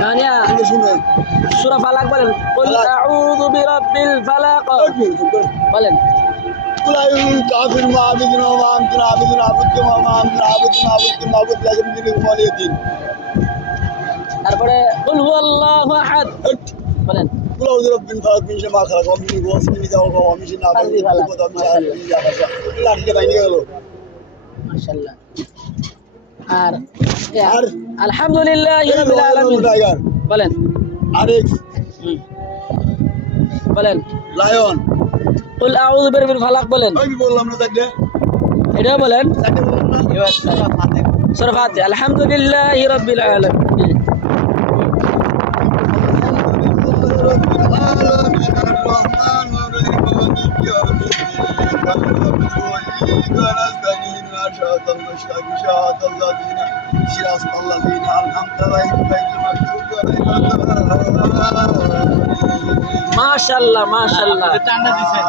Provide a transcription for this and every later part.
Nanya, surah Falaq balen. Qul a'udzu birabbil falaq. Balen. قل أيها الكافر ما عبدنا وما أنتم عابدون عبدتم وما أنتم عابدون عبدتم معبود لكم دينكم ولي دين. তারপরে قل هو الله أحد. বলেন। قل أعوذ برب الفلق من شر ما خلق ومن شر غاسق إذا وقب ومن شر النفاثات في العقد ومن شر حاسد إذا حسد. الله ঠিক আছে গেল। মাশাআল্লাহ। আর আলহামদুলিল্লাহি রাব্বিল আলামিন। বলেন। আরেক্স। বলেন। লায়ন। قل أعوذ برب الفلق বলেন। আমি বললাম না তাকে। এটাও বলেন। তাকে বললাম না। এবার সূরা ফাতিহা আলহামদুলিল্লাহি রাব্বিল আলামিন। মাশাআল্লাহ মাশাআল্লাহ টান্ডা দিছেন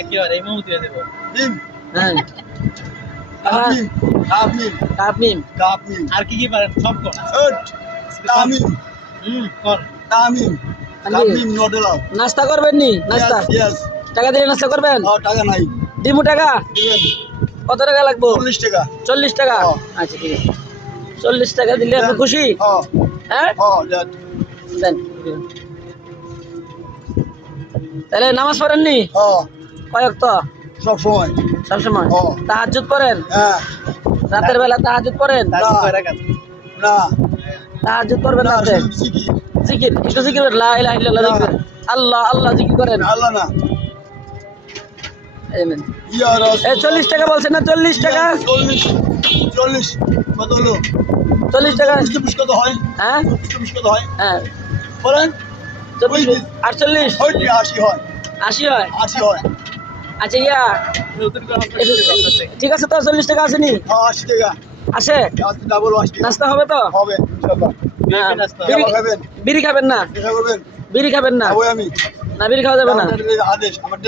একেবারে এই মুহূর্তে দেব হ্যাঁ কামিম কামিম কামিম আর কি পারেন সব কোন কামিম কোন কামিম কামিম নডেলা নাস্তা করবেন নি নাস্তা ইয়েস টাকা দিলে নাস্তা করবেন টাকা নাই দিমু টাকা দিবেন কত টাকা লাগবে 40 টাকা 40 টাকা আচ্ছা ঠিক আছে 40 টাকা দিলে আপনি খুশি হ্যাঁ দেন তাহলে নামাজ পড়েন নি কয় ওয়াক্ত সব সময় তাহাজ্জুদ পড়েন হ্যাঁ রাতের বেলা তাহাজ্জুদ পড়েন না তাহাজ্জুদ পড়বেন রাতে জিকির একটু জিকির লা ইলাহা ইল্লাল্লাহ জিকির আল্লাহ আল্লাহ জিকির করেন আল্লাহ না আমেন ইয়া রাসূল এই 40 টাকা বলছেন না 40 টাকা 40 কত হলো 40 টাকা পুষ্টি কত হয় হ্যাঁ পুষ্টি কত হয় হ্যাঁ বলেন 48 80 হয় 80 হয় 80 হয় আচ্ছা ইয়া ঠিক আছে তো 40 টাকা আছে নি 80 টাকা আছে ডাবল 80 নাস্তা হবে তো হবে ইনশাআল্লাহ বিড়ি খাবেন না করবেন বিড়ি খাবেন না ওই আমি না বিড়ি খাওয়া যাবে না আদেশ আমার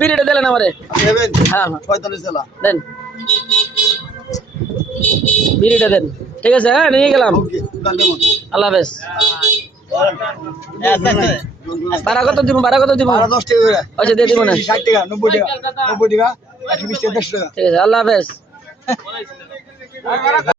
বিড়িটা দিলেন আমারে দেবেন হ্যাঁ হ্যাঁ 45 সালা দেন বিড়িটা দেন ঠিক আছে হ্যাঁ নিয়ে গেলাম ওকে ধন্যবাদ আল্লাহ হাফেজ ভাড়া কত দিব ভাড়া কত দিব 10 টাকা করে আচ্ছা দিয়ে দিব না 60 টাকা 90 টাকা 120 টাকা 120 টাকা 100 টাকা ঠিক আছে আল্লাহ হাফেজ